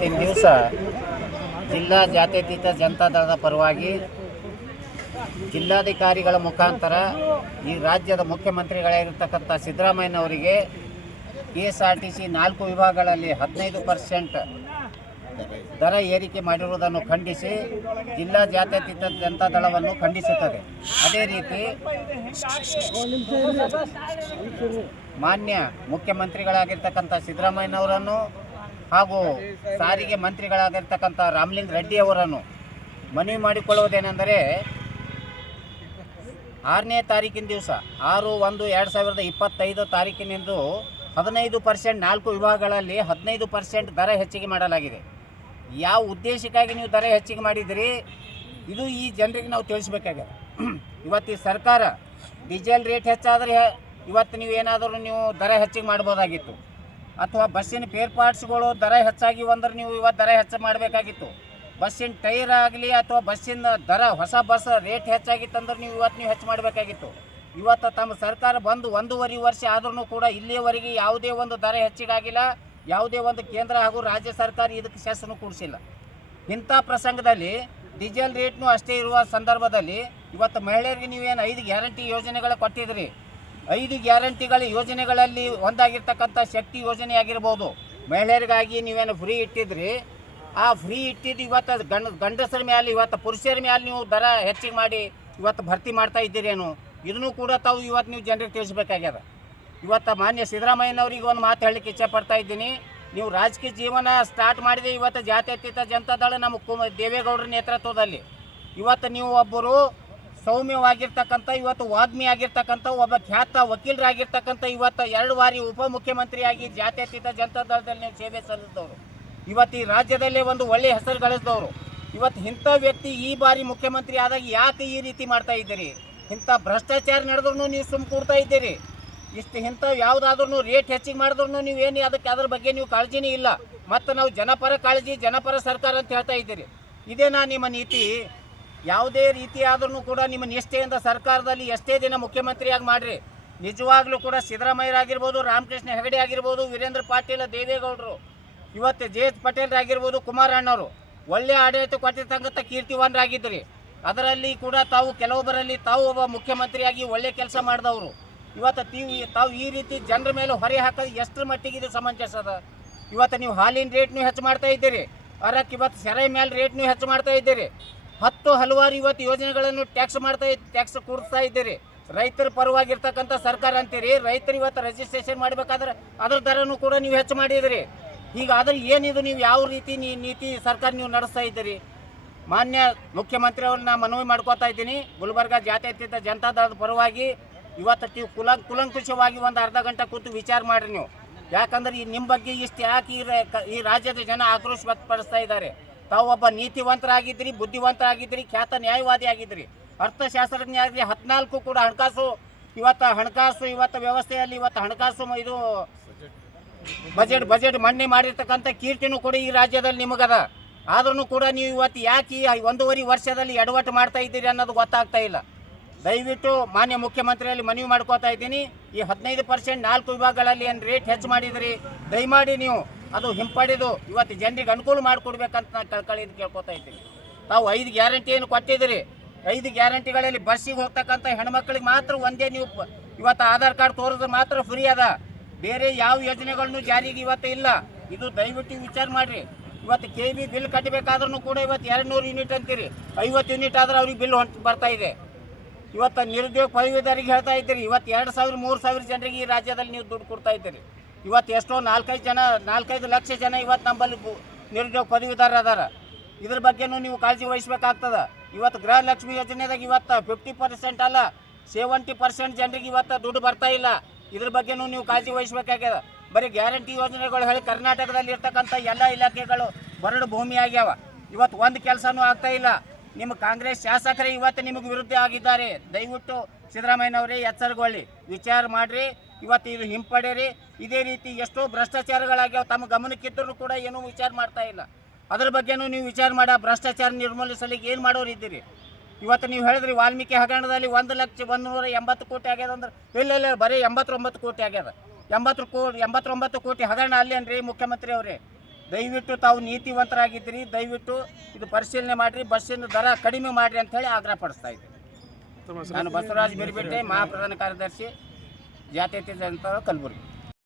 ಇವತ್ತಿನ ದಿವಸ ಜಿಲ್ಲಾ ಜಾತ್ಯತೀತ ಜನತಾದಳದ ಪರವಾಗಿ ಜಿಲ್ಲಾಧಿಕಾರಿಗಳ ಮುಖಾಂತರ ಈ ರಾಜ್ಯದ ಮುಖ್ಯಮಂತ್ರಿಗಳಾಗಿರ್ತಕ್ಕಂಥ ಸಿದ್ದರಾಮಯ್ಯನವರಿಗೆ KSRTC 4 ವಿಭಾಗಗಳಲ್ಲಿ 15% ದರ ಏರಿಕೆ ಮಾಡಿರುವುದನ್ನು ಖಂಡಿಸಿ ಜಿಲ್ಲಾ ಜಾತ್ಯತೀತ ಜನತಾದಳವನ್ನು ಖಂಡಿಸುತ್ತದೆ. ಅದೇ ರೀತಿ ಮಾನ್ಯ ಮುಖ್ಯಮಂತ್ರಿಗಳಾಗಿರ್ತಕ್ಕಂಥ ಸಿದ್ದರಾಮಯ್ಯನವರನ್ನು ಹಾಗೂ ಸಾರಿಗೆ ಮಂತ್ರಿಗಳಾಗಿರ್ತಕ್ಕಂಥ ರಾಮಲಿಂಗ ರೆಡ್ಡಿ ಅವರನ್ನು ಮನವಿ ಮಾಡಿಕೊಳ್ಳುವುದೇನೆಂದರೆ 6ನೇ ತಾರೀಕಿನ ದಿವಸ 6/1/2025 ತಾರೀಕಿನಿಂದ 15% 4 ವಿಭಾಗಗಳಲ್ಲಿ 15% ದರ ಹೆಚ್ಚಿಗೆ ಮಾಡಲಾಗಿದೆ. ಯಾವ ಉದ್ದೇಶಕ್ಕಾಗಿ ನೀವು ದರ ಹೆಚ್ಚಿಗೆ ಮಾಡಿದಿರಿ ಇದು ಈ ಜನರಿಗೆ ನಾವು ತಿಳಿಸ್ಬೇಕಾಗಿದೆ. ಇವತ್ತು ಈ ಸರ್ಕಾರ ಡೀಸೆಲ್ ರೇಟ್ ಹೆಚ್ಚಾದರೆ ಇವತ್ತು ನೀವು ಏನಾದರೂ ನೀವು ದರ ಹೆಚ್ಚಿಗೆ ಮಾಡ್ಬೋದಾಗಿತ್ತು, ಅಥವಾ ಬಸ್ಸಿನ ಪೇರ್ ಪಾರ್ಟ್ಸ್ಗಳು ದರ ಹೆಚ್ಚಾಗಿ ಅಂದ್ರೆ ನೀವು ಇವತ್ತು ದರ ಹೆಚ್ಚು ಮಾಡಬೇಕಾಗಿತ್ತು. ಬಸ್ಸಿನ ಟೈರ್ ಆಗಲಿ ಅಥವಾ ಬಸ್ಸಿನ ದರ ಹೊಸ ಬಸ್ ರೇಟ್ ಹೆಚ್ಚಾಗಿತ್ತಂದ್ರೆ ನೀವು ಹೆಚ್ಚು ಮಾಡಬೇಕಾಗಿತ್ತು. ಇವತ್ತು ತಮ್ಮ ಸರ್ಕಾರ ಬಂದು 1.5 ವರ್ಷ ಆದ್ರೂ ಕೂಡ ಇಲ್ಲಿಯವರೆಗೆ ಯಾವುದೇ ಒಂದು ದರ ಹೆಚ್ಚಿಗಾಗಿಲ್ಲ. ಯಾವುದೇ ಒಂದು ಕೇಂದ್ರ ಹಾಗೂ ರಾಜ್ಯ ಸರ್ಕಾರ ಇದಕ್ಕೆ ಸೆಸ್ಸನ್ನು ಕೊಡಿಸಿಲ್ಲ. ಇಂಥ ಪ್ರಸಂಗದಲ್ಲಿ ಡೀಸೆಲ್ ರೇಟ್ನೂ ಅಷ್ಟೇ ಇರುವ ಸಂದರ್ಭದಲ್ಲಿ ಇವತ್ತು ಮಹಿಳೆಯರಿಗೆ ನೀವೇನು 5 ಗ್ಯಾರಂಟಿ ಯೋಜನೆಗಳು ಕೊಟ್ಟಿದ್ರಿ. 5 ಗ್ಯಾರಂಟಿಗಳ ಯೋಜನೆಗಳಲ್ಲಿ ಒಂದಾಗಿರ್ತಕ್ಕಂಥ ಶಕ್ತಿ ಯೋಜನೆ ಆಗಿರ್ಬೋದು, ಮಹಿಳೆಯರಿಗಾಗಿ ನೀವೇನು ಫ್ರೀ ಇಟ್ಟಿದ್ರಿ. ಆ ಫ್ರೀ ಇಟ್ಟಿದ್ದು ಇವತ್ತು ಗಂಡಸರ ಮೇಲೆ ಇವತ್ತು ಪುರುಷರ ಮೇಲೆ ನೀವು ದರ ಹೆಚ್ಚಿಗೆ ಮಾಡಿ ಇವತ್ತು ಭರ್ತಿ ಮಾಡ್ತಾ ಇದ್ದೀರೇನು, ಇದನ್ನು ಕೂಡ ತಾವು ಇವತ್ತು ನೀವು ಜನರಿಗೆ ತಿಳಿಸ್ಬೇಕಾಗ್ಯದ. ಇವತ್ತು ಮಾನ್ಯ ಸಿದ್ದರಾಮಯ್ಯನವ್ರಿಗೆ ಒಂದು ಮಾತು ಹೇಳಲಿಕ್ಕೆ ಇಚ್ಛೆಪಡ್ತಾ ಇದ್ದೀನಿ. ನೀವು ರಾಜಕೀಯ ಜೀವನ ಸ್ಟಾರ್ಟ್ ಮಾಡಿದೆ ಇವತ್ತು ಜಾತ್ಯತೀತ ಜನತಾದಳ ನಮ್ಮ ದೇವೇಗೌಡರ ನೇತೃತ್ವದಲ್ಲಿ. ಇವತ್ತು ನೀವು ಒಬ್ಬರು ಸೌಮ್ಯವಾಗಿರ್ತಕ್ಕಂಥ ಇವತ್ತು ವಾಗ್ಮಿ ಆಗಿರ್ತಕ್ಕಂಥ ಒಬ್ಬ ಖ್ಯಾತ ವಕೀಲರಾಗಿರ್ತಕ್ಕಂಥ ಇವತ್ತು 2 ಬಾರಿ ಉಪಮುಖ್ಯಮಂತ್ರಿಯಾಗಿ ಜಾತ್ಯತೀತ ಜನತಾದಳದಲ್ಲಿ ನೀವು ಸೇವೆ ಸಲ್ಲಿಸಿದವರು. ಇವತ್ತು ಈ ರಾಜ್ಯದಲ್ಲೇ ಒಂದು ಒಳ್ಳೆಯ ಹೆಸರು ಗಳಿಸಿದವರು. ಇವತ್ತು ಇಂಥ ವ್ಯಕ್ತಿ ಈ ಬಾರಿ ಮುಖ್ಯಮಂತ್ರಿ ಆದಾಗ ಯಾಕೆ ಈ ರೀತಿ ಮಾಡ್ತಾ ಇದ್ದೀರಿ? ಇಂಥ ಭ್ರಷ್ಟಾಚಾರ ನಡೆದ್ರೂ ನೀವು ಸುಮ್ಮ ಕೂಡ್ತಾ ಇದ್ದೀರಿ. ಇಂಥ ಯಾವುದಾದ್ರೂ ರೇಟ್ ಹೆಚ್ಚಿಗೆ ಮಾಡಿದ್ರು ನೀವೇನು ಅದ್ರ ಬಗ್ಗೆ ನೀವು ಕಾಳಜಿನೇ ಇಲ್ಲ. ಮತ್ತು ನಾವು ಜನಪರ ಕಾಳಜಿ ಜನಪರ ಸರ್ಕಾರ ಅಂತ ಹೇಳ್ತಾ ಇದ್ದೀರಿ. ಇದೇನಾ ನಿಮ್ಮ ನೀತಿ? ಯಾವುದೇ ರೀತಿ ಆದ್ರೂ ಕೂಡ ನಿಮ್ಮ ನಿಷ್ಠೆಯಿಂದ ಸರ್ಕಾರದಲ್ಲಿ ಎಷ್ಟೇ ದಿನ ಮುಖ್ಯಮಂತ್ರಿಯಾಗಿ ಮಾಡಿರಿ, ನಿಜವಾಗ್ಲೂ ಕೂಡ ಸಿದ್ದರಾಮಯ್ಯರಾಗಿರ್ಬೋದು, ರಾಮಕೃಷ್ಣ ಹೆಗಡೆ ಆಗಿರ್ಬೋದು, ವೀರೇಂದ್ರ ಪಾಟೀಲ್, ದೇವೇಗೌಡರು, ಇವತ್ತು JH ಪಟೇಲ್ ಆಗಿರ್ಬೋದು, ಕುಮಾರಣ್ಣವರು ಒಳ್ಳೆಯ ಆಡಳಿತ ಕೊಟ್ಟಿರ್ತಕ್ಕಂಥ ಕೀರ್ತಿವಾನರಾಗಿದ್ದರು. ಅದರಲ್ಲಿ ಕೂಡ ತಾವು ಕೆಲವೊಬ್ಬರಲ್ಲಿ ತಾವು ಒಬ್ಬ ಮುಖ್ಯಮಂತ್ರಿಯಾಗಿ ಒಳ್ಳೆ ಕೆಲಸ ಮಾಡಿದವರು. ಇವತ್ತು ತಾವು ಈ ರೀತಿ ಜನರ ಮೇಲೆ ಹೊರೆ ಹಾಕೋದು ಎಷ್ಟರ ಮಟ್ಟಿಗೆ ಇದು ಸಮಂಜಸ ಅದ? ಇವತ್ತು ನೀವು ಹಾಲಿನ ರೇಟ್ನೂ ಹೆಚ್ಚು ಮಾಡ್ತಾ ಇದ್ದೀರಿ, ಅದಕ್ಕೆ ಇವತ್ತು ಸೆರೆ ಮೇಲೆ ರೇಟ್ನೂ ಹೆಚ್ಚು ಮಾಡ್ತಾ ಇದ್ದೀರಿ. ಹಲವಾರು ಇವತ್ತು ಯೋಜನೆಗಳನ್ನು ಟ್ಯಾಕ್ಸ್ ಕೊಡ್ತಾ ಇದ್ದೀರಿ. ರೈತರ ಪರವಾಗಿರ್ತಕ್ಕಂಥ ಸರ್ಕಾರ ಅಂತೀರಿ. ರೈತರು ಇವತ್ತು ರಿಜಿಸ್ಟ್ರೇಷನ್ ಮಾಡಬೇಕಾದ್ರೆ ಅದರ ದರನೂ ಕೂಡ ನೀವು ಹೆಚ್ಚು ಮಾಡಿದಿರಿ. ಹೀಗಾದ್ರೆ ಏನಿದು? ನೀವು ಯಾವ ರೀತಿ ನೀತಿ ಸರ್ಕಾರ ನೀವು ನಡೆಸ್ತಾ ಇದ್ದೀರಿ? ಮಾನ್ಯ ಮುಖ್ಯಮಂತ್ರಿ ಅವ್ರನ್ನ ಮನವಿ ಮಾಡ್ಕೋತಾ ಇದ್ದೀನಿ. ಗುಲ್ಬರ್ಗ ಜಾತ್ಯತೀತ ಜನತಾದಳದ ಪರವಾಗಿ ಇವತ್ತು ನೀವು ಕುಲಂಕುಷವಾಗಿ ಒಂದು ಅರ್ಧ ಗಂಟೆ ಕೂತು ವಿಚಾರ ಮಾಡಿರಿ ನೀವು. ಯಾಕಂದ್ರೆ ನಿಮ್ಮ ಬಗ್ಗೆ ಇಷ್ಟು ಯಾಕೆ ಈ ರಾಜ್ಯದ ಜನ ಆಕ್ರೋಶ ವ್ಯಕ್ತಪಡಿಸ್ತಾ ಇದ್ದಾರೆ. ತಾವು ಒಬ್ಬ ನೀತಿವಂತರಾಗಿದ್ದಿರಿ, ಬುದ್ಧಿವಂತರಾಗಿದ್ದಿರಿ, ಖ್ಯಾತ ನ್ಯಾಯವಾದಿ ಆಗಿದ್ದಿರಿ, ಅರ್ಥಶಾಸ್ತ್ರಜ್ಞ ಆಗಿದ್ರಿ. 14 ಕೂಡ ಹಣಕಾಸು ಇವತ್ತು ವ್ಯವಸ್ಥೆಯಲ್ಲಿ ಇವತ್ತು ಹಣಕಾಸು ಇದು ಬಜೆಟ್ ಮಂಡನೆ ಮಾಡಿರ್ತಕ್ಕಂಥ ಕೀರ್ತಿನೂ ಕೂಡ ಈ ರಾಜ್ಯದಲ್ಲಿ ನಿಮಗದ. ಆದ್ರೂ ಕೂಡ ನೀವು ಇವತ್ತು ಯಾಕೆ 1.5 ವರ್ಷದಲ್ಲಿ ಎಡವಟ್ಟು ಮಾಡ್ತಾ ಇದ್ದೀರಿ ಅನ್ನೋದು ಗೊತ್ತಾಗ್ತಾ ಇಲ್ಲ. ದಯವಿಟ್ಟು ಮಾನ್ಯ ಮುಖ್ಯಮಂತ್ರಿಯಲ್ಲಿ ಮನವಿ ಮಾಡ್ಕೋತಾ ಇದ್ದೀನಿ. ಈ 15% 4 ವಿಭಾಗಗಳಲ್ಲಿ ಏನು ರೇಟ್ ಹೆಚ್ಚು ಮಾಡಿದ್ರಿ, ದಯಮಾಡಿ ನೀವು ಅದು ಹಿಂಪಡೆದು ಇವತ್ತು ಜನರಿಗೆ ಅನುಕೂಲ ಮಾಡಿಕೊಡ್ಬೇಕಂತ ನಾನು ಕಳ್ಕಳಿಯಿಂದ ಕೇಳ್ಕೊತಾ ಇದ್ದೀನಿ. ತಾವು 5 ಗ್ಯಾರಂಟಿ ಏನು ಕೊಟ್ಟಿದ್ದೀರಿ, 5 ಗ್ಯಾರಂಟಿಗಳಲ್ಲಿ ಬಸ್ಸಿಗೆ ಹೋಗ್ತಕ್ಕಂಥ ಹೆಣ್ಮಕ್ಳಿಗೆ ಮಾತ್ರ ಒಂದೇ ನೀವು ಇವತ್ತು ಆಧಾರ್ ಕಾರ್ಡ್ ತೋರಿದ್ರೆ ಮಾತ್ರ ಫ್ರೀ ಅದ. ಬೇರೆ ಯಾವ ಯೋಜನೆಗಳನ್ನು ಜಾರಿಗೆ ಇವತ್ತು ಇಲ್ಲ. ಇದು ದಯವಿಟ್ಟು ವಿಚಾರ ಮಾಡಿರಿ. ಇವತ್ತು KB ಬಿಲ್ ಕಟ್ಟಬೇಕಾದ್ರೂ ಕೂಡ ಇವತ್ತು 200 ಯೂನಿಟ್ ಅಂತೀರಿ, 50 ಯೂನಿಟ್ ಆದ್ರೆ ಅವ್ರಿಗೆ ಬಿಲ್ ಬರ್ತಾ ಇದೆ. ಇವತ್ತು ನಿರುದ್ಯೋಗ ಪದವೀಧರಿಗೆ ಹೇಳ್ತಾ ಇದ್ದೀರಿ, ಇವತ್ತು 2,000-3,000 ಜನರಿಗೆ ಈ ರಾಜ್ಯದಲ್ಲಿ ನೀವು ದುಡ್ಡು ಕೊಡ್ತಾ ಇದ್ದೀರಿ. ಇವತ್ತು ಎಷ್ಟೋ 4-5 ಲಕ್ಷ ಜನ ಇವತ್ತು ನಮ್ಮಲ್ಲಿ ನಿರುದ್ಯೋಗ ಪದವೀಧರ ಅದಾರ. ಇದ್ರ ಬಗ್ಗೆನೂ ನೀವು ಕಾಳಜಿ ವಹಿಸ್ಬೇಕಾಗ್ತದೆ. ಇವತ್ತು ಗೃಹಲಕ್ಷ್ಮಿ ಯೋಜನೆದಾಗ ಇವತ್ತು 50% ಅಲ್ಲ 70% ಜನರಿಗೆ ಇವತ್ತು ದುಡ್ಡು ಬರ್ತಾ ಇಲ್ಲ. ಇದ್ರ ಬಗ್ಗೆನೂ ನೀವು ಕಾಳಜಿ ವಹಿಸ್ಬೇಕಾಗ್ಯದ. ಬರೀ ಗ್ಯಾರಂಟಿ ಯೋಜನೆಗಳು ಹೇಳಿ ಕರ್ನಾಟಕದಲ್ಲಿ ಇರ್ತಕ್ಕಂಥ ಎಲ್ಲ ಇಲಾಖೆಗಳು ಬರಡು ಭೂಮಿ ಆಗ್ಯಾವ. ಇವತ್ತು ಒಂದು ಕೆಲಸನೂ ಆಗ್ತಾ ಇಲ್ಲ. ನಿಮ್ಮ ಕಾಂಗ್ರೆಸ್ ಶಾಸಕರೇ ಇವತ್ತು ನಿಮಗೆ ವಿರುದ್ಧ ಆಗಿದ್ದಾರೆ. ದಯವಿಟ್ಟು ಸಿದ್ದರಾಮಯ್ಯನವರೇ ಎಚ್ಚರಗೊಳ್ಳಿ, ವಿಚಾರ ಮಾಡಿರಿ, ಇವತ್ತು ಇದು ಹಿಂಪಡೀರಿ. ಇದೇ ರೀತಿ ಎಷ್ಟೋ ಭ್ರಷ್ಟಾಚಾರಗಳಾಗ್ಯಾವ, ತಮ್ಮ ಗಮನಕ್ಕಿದ್ದರೂ ಕೂಡ ಏನೂ ವಿಚಾರ ಮಾಡ್ತಾ ಇಲ್ಲ. ಅದ್ರ ಬಗ್ಗೆನೂ ನೀವು ವಿಚಾರ ಮಾಡಿ ಭ್ರಷ್ಟಾಚಾರ ನಿರ್ಮೂಲಿಸಲಿಕ್ಕೆ ಏನು ಮಾಡೋರು ಇದ್ದೀರಿ? ಇವತ್ತು ನೀವು ಹೇಳಿದ್ರಿ ವಾಲ್ಮೀಕಿ ಹಗರಣದಲ್ಲಿ 1,180 ಕೋಟಿ ಆಗ್ಯದ ಅಂದ್ರೆ ಇಲ್ಲ ಬರೀ 89 ಕೋಟಿ ಆಗ್ಯದ. 89 ಕೋಟಿ ಹಗರಣ ಅಲ್ಲಿ ಅನ್ರಿ ಮುಖ್ಯಮಂತ್ರಿ ಅವರೇ. ದಯವಿಟ್ಟು ತಾವು ನೀತಿವಂತರಾಗಿದ್ದೀರಿ, ದಯವಿಟ್ಟು ಇದು ಪರಿಶೀಲನೆ ಮಾಡಿರಿ, ಬಸ್ಸಿನ ದರ ಕಡಿಮೆ ಮಾಡಿರಿ ಅಂಥೇಳಿ ಆಗ್ರಹ ಪಡಿಸ್ತಾ ಇದ್ದೀನಿ. ನಾನು ಬಸವರಾಜ್ ಬಿರಿಬಿಟ್ಟೆ, ಮಹಾಪ್ರಧಾನ ಕಾರ್ಯದರ್ಶಿ, ಜಾತ್ಯತೀತ ಜನತಾ ಕಲಬುರಗಿ.